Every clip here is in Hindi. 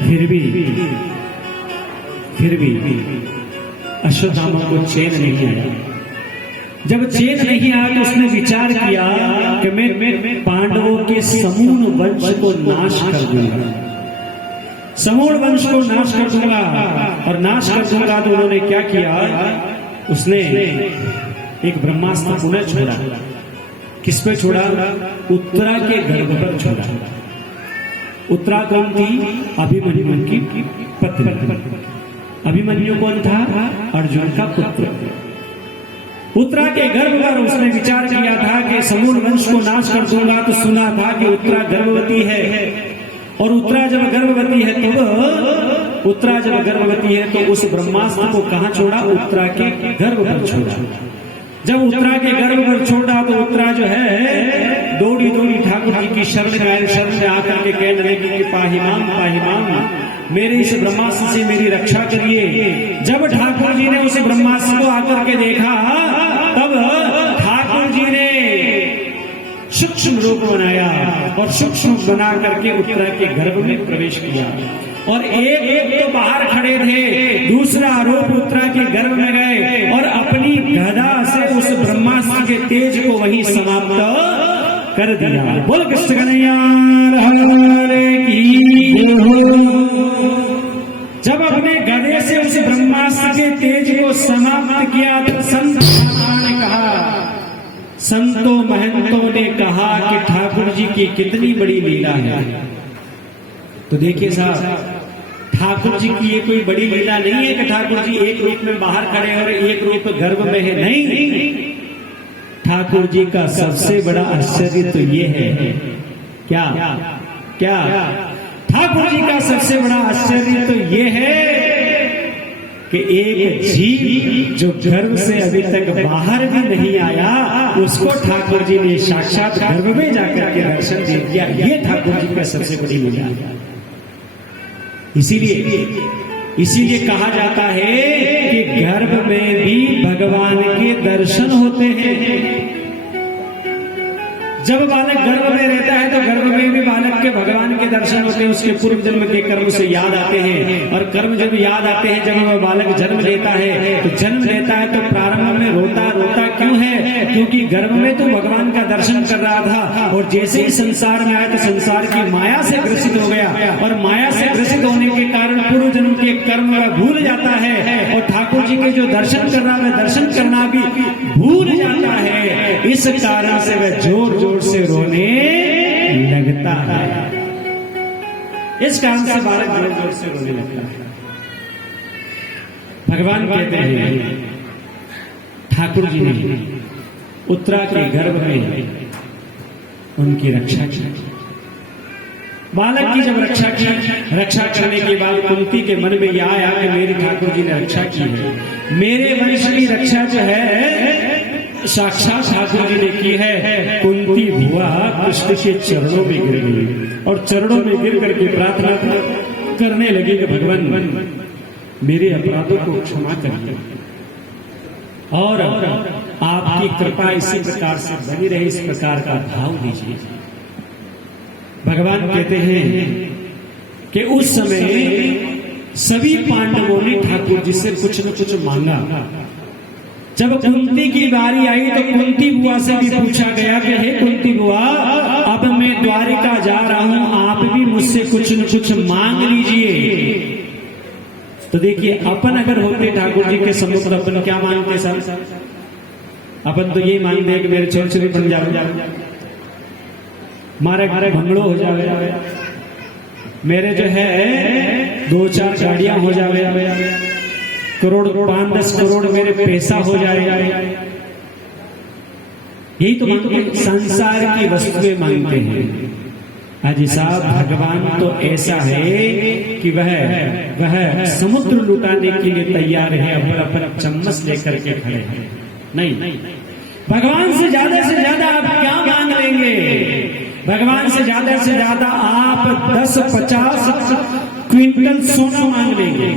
फिर भी अश्वत्थामा को चैन नहीं आया। जब चैन नहीं आया तो उसने विचार किया कि मैं पांडवों के समूल वंश को नाश कर दूंगा, समूल वंश को नाश कर दूंगा। और नाश कर दूंगा तो उन्होंने क्या किया, उसने एक ब्रह्मास्त्र पुनः छोड़ा। किस पे छोड़ा? उत्तरा के गर्भ पर छोड़ा। उत्तरा कौन थी? अभिमन्यु की पत्नी। अभिमन्यु कौन था? अर्जुन का पुत्र। उत्तरा के गर्भ पर उसने विचार किया था कि समूल वंश को नाश कर दूंगा। तो सुना था कि उत्तरा गर्भवती है, और उत्तरा जब गर्भवती है तो उस ब्रह्मास्त्र को कहां छोड़ा? उत्तरा के गर्भ पर छोड़ा। जब उत्तरा के गर्भ पर छोड़ा तो उत्तरा जो है दौड़ी ठाकुर जी की शरण में आकर के कहने लगी कि पाहिमाम मेरे इस ब्रह्मास्त्र से मेरी रक्षा करिए। जब ठाकुर जी ने उस ब्रह्मास्त्र को आकर के देखा तब ठाकुर जी ने सूक्ष्म रूप बनाया और सूक्ष्म बना करके उत्तरा के गर्भ में प्रवेश किया। और एक तो बाहर खड़े थे, दूसरा रूप उत्तरा के गर्भ में गए और अपनी गदा से उस ब्रह्मास्त्र के तेज को वहीं समाप्त कर दिया। बोल कृष्ण कन्हैया की। जब अपने गदे से उस ब्रह्मास्त्र के तेज को समाप्त किया तो संतों महंतों ने कहा कि ठाकुर जी की कितनी बड़ी लीला है। तो देखिए साहब, ठाकुर जी की ये कोई बड़ी लीला नहीं है कि ठाकुर जी एक रूप में बाहर खड़े और एक रूप गर्भ में है। नहीं, ठाकुर जी का सबसे बड़ा आश्चर्य तो ये है। क्या ठाकुर जी का सबसे बड़ा आश्चर्य तो ये है कि एक जीव जो गर्भ से अभी तक बाहर भी नहीं आया उसको ठाकुर जी ने साक्षात गर्भ में जाकर के दर्शन दे दिया। ये ठाकुर जी का सबसे बड़ी लीला है। इसीलिए कहा जाता है कि गर्भ में भी भगवान के दर्शन होते हैं। जब बालक गर्भ में रहता है तो गर्भ में भी बालक के भगवान के दर्शन होते हैं। उसके पूर्व जन्म के कर्म से याद आते हैं, और कर्म जब याद आते हैं, जब वह बालक जन्म लेता है तो प्रारंभ में रोता क्यों है? क्योंकि गर्भ में तो भगवान का दर्शन कर रहा था, और जैसे ही संसार में आया तो संसार की माया से ग्रसित हो गया, और माया से ग्रसित होने के कारण पूर्व जन्म के कर्म वह भूल जाता है, और ठाकुर जी के जो दर्शन कर रहा है दर्शन करना भी भूल जाता है। इस कारण से वह जोर से रोने लगता है। इस कारण से बालक जोर से रोने लगता है। भगवान कहते हैं ठाकुर जी ने उत्तरा के गर्भ में उनकी रक्षा की। बालक की जब रक्षा करने के बाद कुंती के मन में यह आया कि मेरी ठाकुर जी ने रक्षा की है, मेरे वंश की रक्षा जो है साक्षात ठाकुर जी ने की है। कुंती बुआ कृष्ण के चरणों में गिर गई और चरणों में गिर करके प्रार्थना करने लगी कि भगवान मेरे अपराधों को क्षमा करिए और आपकी कृपा इसी प्रकार से बनी रहे, इस प्रकार का भाव दीजिए। भगवान कहते हैं कि उस समय सभी पांडवों ने ठाकुर जी से कुछ न कुछ मांगा। जब कुंती की बारी आई तो कुंती बुआ से भी पूछा गया कि हे कुंती बुआ, अब मैं द्वारिका जा रहा हूं, आप भी मुझसे कुछ न कुछ मांग लीजिए। तो देखिए, अपन अगर होते ठाकुर जी के सम्मुख तो अपन क्या मांगते सर? अपन तो यही मांगते हैं कि मेरे छोटे बन जाए, मारे भंगड़ो हो जावे, मेरे जो है 2-4 गाड़ियां हो जावे, करोड़ 5-10 करोड़ मेरे पैसा हो जाए। यही तो मांगते, संसार की वस्तुएं मांगते हैं। अजी साहब, भगवान तो ऐसा है कि वह समुद्र लुटाने के लिए तैयार है, अपन चम्मच लेकर के खड़े हैं। नहीं, भगवान से ज्यादा आप क्या मांग लेंगे? भगवान से ज्यादा आप 10-50 क्विंटल सोना मांग लेंगे।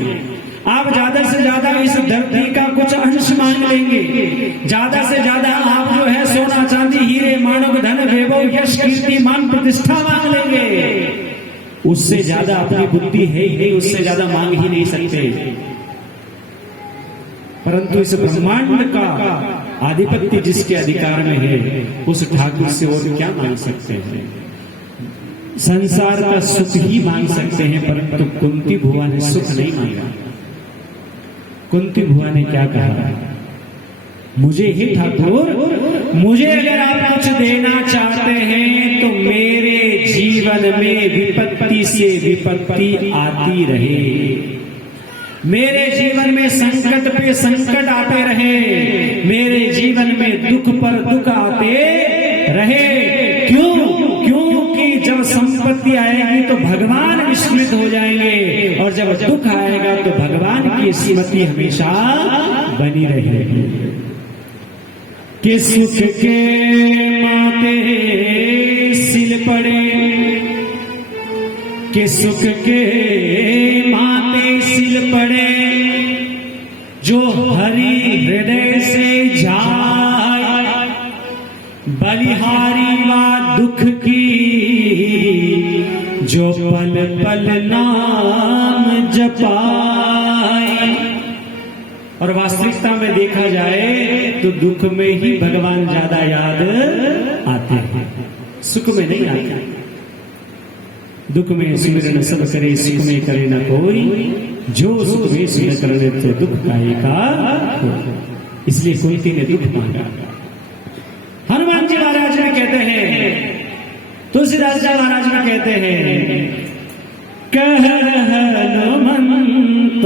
आप ज्यादा से ज्यादा इस धरती का कुछ अंश मांग लेंगे। ज्यादा से ज्यादा आप जो है सोना चांदी हीरे मानव धन वैभव यश कीर्ति मान प्रतिष्ठा मांग लेंगे। उससे ज्यादा अपनी बुद्धि है ही नहीं, उससे ज्यादा मांग ही नहीं सकते। परंतु इस ब्रह्मांड का आधिपत्य जिसके अधिकार में है, उस ठाकुर से और क्या मांग सकते हैं? संसार का सुख ही मांग सकते हैं, परंतु कुंती भुआ ने सुख नहीं मांगा। कुंती भुआ ने क्या कहा? मुझे ही ठाकुर, मुझे अगर आप कुछ देना चाहते हैं तो मेरे जीवन में विपत्ति से विपत्ति आती रहे, मेरे जीवन में संकट पे संकट आते रहे, मेरे जीवन में दुख पर दुख आते रहे। क्यों? क्योंकि जब संपत्ति आएगी तो भगवान विस्मृत हो जाएंगे, और जब दुख आएगा तो भगवान की स्मृति हमेशा बनी रहेगी। कि सुख के माते सिल पड़े, कि सुख के माते सिल पड़े, जो हरि हृदय से जाए, बलिहारी वा दुख की, जो पल पल नाम जपाए। और वास्तविकता में देखा जाए तो दुख में ही भगवान ज्यादा याद आते हैं, सुख में नहीं आते। दुख में सिमरन सब करे, सुख में करे न कोई, जो सुख में सिमरन करे तो दुख का। इसलिए कुंती ने दुख मांगा। हनुमान जी महाराज में कहते हैं, तुलसीदास जी महाराज में कहते हैं, कह हनुमंत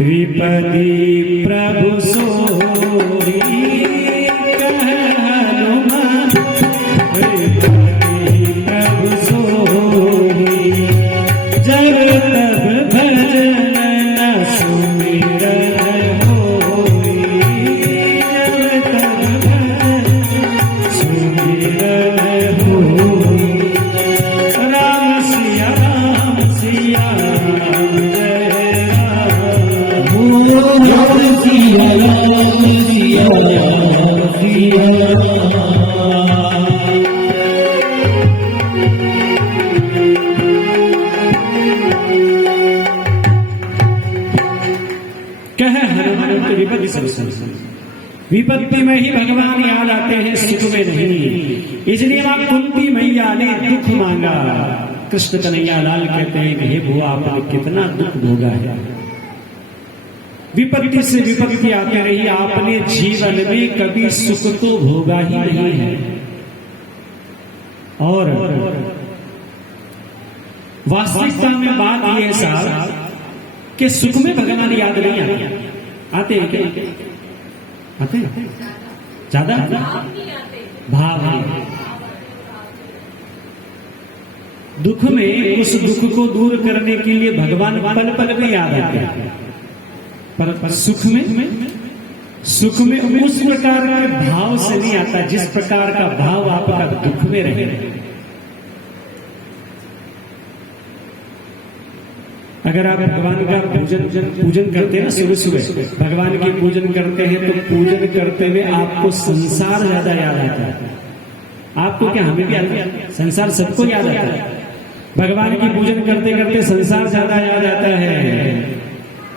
विपदि प्रभु सोई, कह हनुमंत विपदि प्रभु सोई, जब तब भजन न सुमिरन होई, जब तब भजन सुमिरन होई। राम सिया राम सिया राम जय राम, राम सिया राम सिया राम सिया राम। कह हनुमंत विपत्ति सब, विपत्ति में ही भगवान याद आते हैं, सुख में नहीं। इसलिए वहां कुंती मैया ने दुख मांगा। कृष्ण कन्हैया लाल कहते हैं कि हे बुआ, आपने कितना दुख भोगा है, विपत्ति से विपत्ति आती रही, आपने जीवन में कभी सुख तो भोगा ही नहीं है। और वास्तविकता में बात यह है साहब कि सुख में भगवान याद नहीं आते हैं क्या? आते हैं ज्यादा भाव है। दुख में उस दुख को दूर करने के लिए भगवान पल पल में याद आते हैं, पर सुख में उस प्रकार के भाव से नहीं आता जिस प्रकार का भाव आपका दुख में रहे। अगर आप भगवान का पूजन करते हैं ना, सुबह सुबह भगवान की पूजन करते हैं, तो पूजन करते हुए आपको संसार ज्यादा याद आता है। आपको क्या, हमें भी आता है, संसार सबको याद आता है। भगवान की पूजन करते करते संसार ज्यादा याद आता है।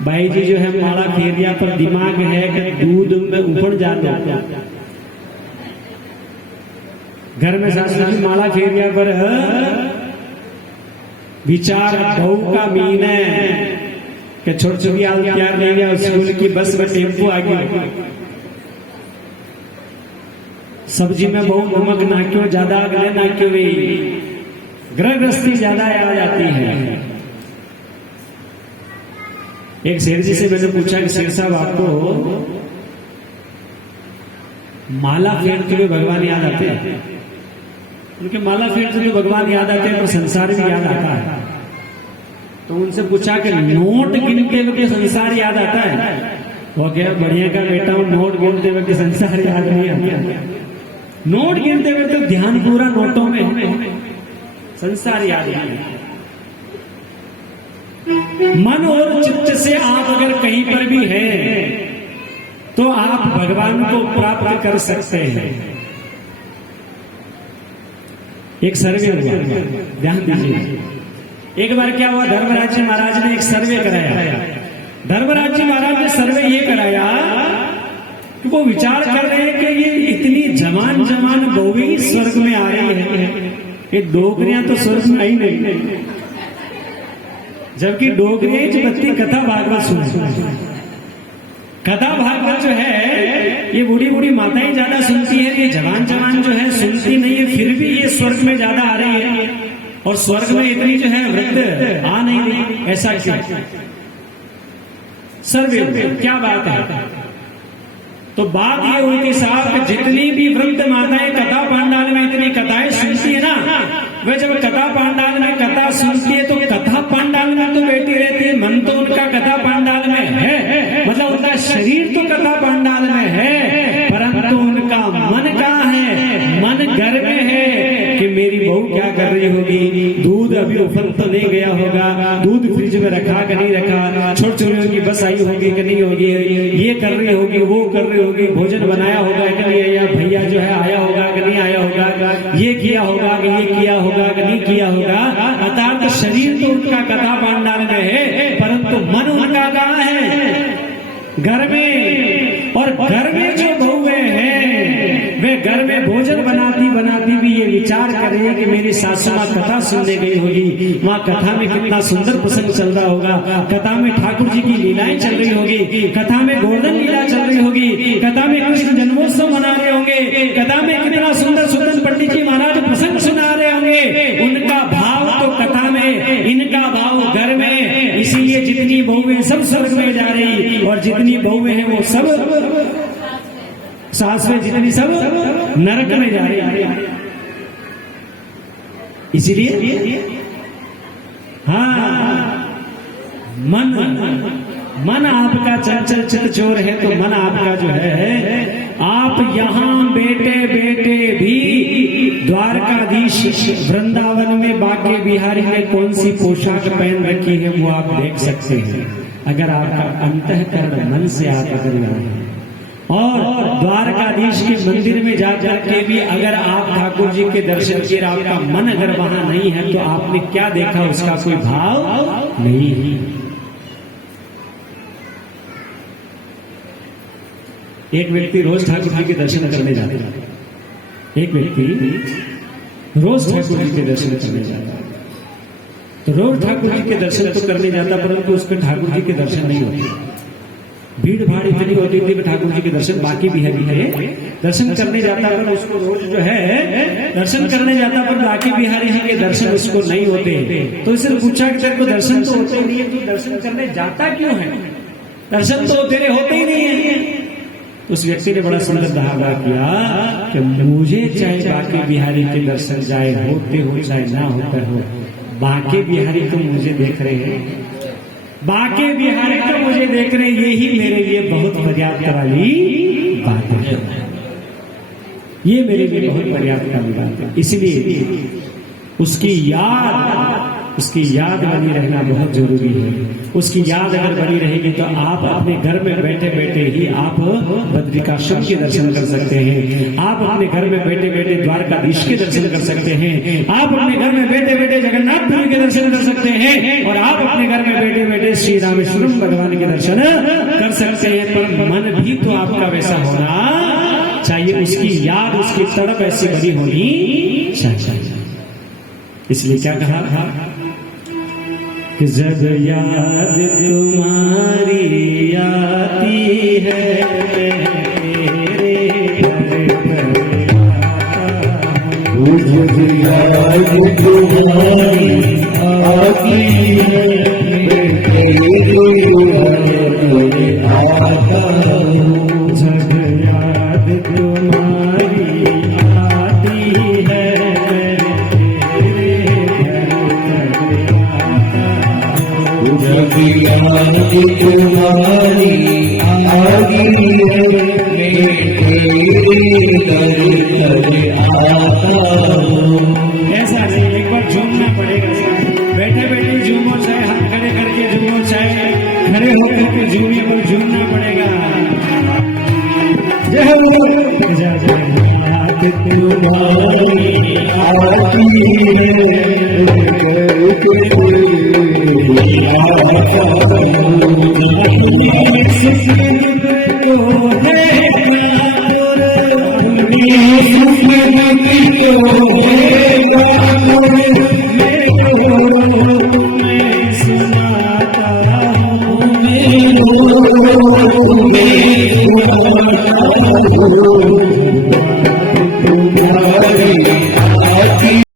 भाई जी जो है माला फेरिया पर दिमाग है कि दूध में उफड़ जाता, घर में सासू जी माला फेरिया पर विचार बहू का मीन है कि छोट छोटिया प्यार नहीं गया, स्कूल की बस में टेम्पो आ गया, सब्जी में बहुत नमक ना क्यों, ज्यादा गए ना क्यों, ग्रह गृहस्थी ज्यादा याद आती है। एक शेर जी से मैंने पूछा कि शेर साहब आपको माला फेरते हुए भगवान याद आते हैं? उनके माला फेरते हुए भगवान याद आते हैं, पर संसार भी याद आता है। तो उनसे पूछा कि नोट गिनते हुए संसार याद आता है? वो क्या बढ़िया का बेटा हूं, नोट गिनते हुए संसार याद नहीं आता। नोट गिनते हुए तो ध्यान पूरा नोटों में, संसार याद नहीं। मन और चित्त से आप अगर कहीं पर भी हैं तो आप भगवान को प्राप्त कर सकते हैं। एक सर्वे हुआ, ध्यान दीजिए, एक बार क्या हुआ, धर्मराज जी महाराज ने एक सर्वे कराया। धर्मराज जी महाराज ने सर्वे ये कराया कि वो विचार कर रहे हैं कि ये इतनी जवान जवान बहुएं स्वर्ग में आ रही है, ये डोगरियां तो स्वर्ग में आई नहीं, जबकि डोगरियां जो बत्ती कथा भागवत सुन, कथा भागवत जो है ये बूढ़ी बूढ़ी माताएं ज्यादा सुनती है, ये जवान जवान जो है सुनती नहीं है, फिर भी ये स्वर्ग में ज्यादा आ रही है और स्वर्ग में इतनी जो है वृद्ध आ नहीं रही, ऐसा क्यों? सर्वे क्या बात है? तो बात ये हुई थी साहब, जितनी भी वृद्ध माताएं कथा पांडाल में इतनी कथाएं सुनती है ना, वे जब कथा पांडाल में कथा सुनती है तो कथा पांडाल में तो बैठी रहती है, मन तो उनका कथा पांडाल में है, मतलब उनका शरीर तो कथा पांडाल में है, परंतु उनका मन कहाँ है? मन घर में है कि मेरी बहू क्या कर रही होगी, दूध अभी उफल तो नहीं गया होगा, दूध फ्रिज में रखा कि नहीं रखा, छोटी छोटी की बस आई होगी कि नहीं होगी, ये कर रही होगी, वो कर रही होगी, भोजन बनाया होगा कि नहीं, या भैया जो है आया होगा कि नहीं आया होगा, ये किया होगा कि ये किया होगा कि नहीं किया होगा। अर्थात शरीर तो उनका कथा पांडाल में है, परंतु मन उनका कहाँ है? घर में। और घर में जो बहुएं हैं वे घर में भोजन बनाती बनाती भी ये विचार कर रही है कि मेरी सासू माँ कथा सुनने गई होगी, माँ कथा में कितना सुंदर प्रसंग चल रहा होगा, कथा में ठाकुर जी की लीलाएं चल रही होगी, कथा में गोवर्धन लीला चल रही होगी, कथा में कृष्ण जन्मोत्सव मना रहे होंगे, कथा में कितना सुंदर सुंदर पंडित जी महाराज प्रसंग सुना रहे होंगे। उनका भाव तो कथा में, इनका भाव घर में, इसीलिए जितनी बहुएं सब स्वर्ग में जा रही और जितनी बहुएं हैं वो सब सासवें जितनी सब नरक में जा रही है। इसीलिए हाँ, मन आपका चंचल चित चोर है, तो मन आपका जो है, आप यहाँ बैठे बैठे भी द्वारकाधीश वृंदावन में बाके बिहारी ने कौन सी पोशाक पहन रखी है वो आप देख सकते हैं, अगर आपका अंतःकरण मन से आप अगर हैं। और द्वारकाधीश के मंदिर में जा करके भी अगर आप ठाकुर जी के दर्शन किए, आपका मन अगर वहां नहीं है तो आपने क्या देखा, उसका कोई भाव नहीं है। एक व्यक्ति रोज ठाकुर जी के दर्शन करने जाता है, एक व्यक्ति रोज ठाकुर जी के दर्शन करने जाता है, तो रोज ठाकुर जी के दर्शन तो करने जाता, परंतु उसके ठाकुर जी के दर्शन नहीं होते। भीड़ भाड़ इतनी होती थी कि ठाकुर जी के दर्शन, बाकी बिहारी के दर्शन करने जाता पर उसको रोज जो है दर्शन करने जाता, पर बाकी बिहारी जी के दर्शन उसको नहीं होते। तो इसने पूछा कि तेरे को दर्शन तो होते नहीं है, तू दर्शन करने जाता क्यों है? दर्शन तो तेरे होते ही नहीं है। उस व्यक्ति ने बड़ा सुंदर दावा किया कि मुझे चाहे बाकी बिहारी के दर्शन जाए होते हो चाहे ना होते हो, बाकी बिहारी तो मुझे देख रहे हैं, बाकी बिहारी तो मुझे देख रहे, यही मेरे लिए बहुत पर्याप्त वाली बात है, ये मेरे लिए बहुत पर्याप्त वाली बात है। इसलिए उसकी याद बनी रहना बहुत जरूरी है। उसकी याद अगर बनी रहेगी तो आप अपने घर में बैठे बैठे ही आप बद्रिकाश्रम के दर्शन कर सकते हैं, आप अपने घर में बैठे बैठे द्वारकाधीश के दर्शन कर सकते हैं, आप अपने घर में बैठे बैठे जगन्नाथपुरी के दर्शन कर सकते हैं, और आप अपने घर में बैठे बैठे श्री रामेश्वरम भगवान के दर्शन कर सकते हैं। पर मन भी तो आपका वैसा होना चाहिए, उसकी याद, उसकी तड़प ऐसी बनी होनी चाहिए। इसलिए क्या कहा था कि जब याद तुम्हारी आती है जब याद तुम्हारी आती है तुम्हारी आगी ऐसा नहीं, एक बार झूमना पड़ेगा, बैठे बैठे झूमो, चाहे हाथ खड़े करके झूमो, चाहे खड़े होकर के झूमिए, पर झूमना पड़ेगा। जय तुम्हारी आती है सुख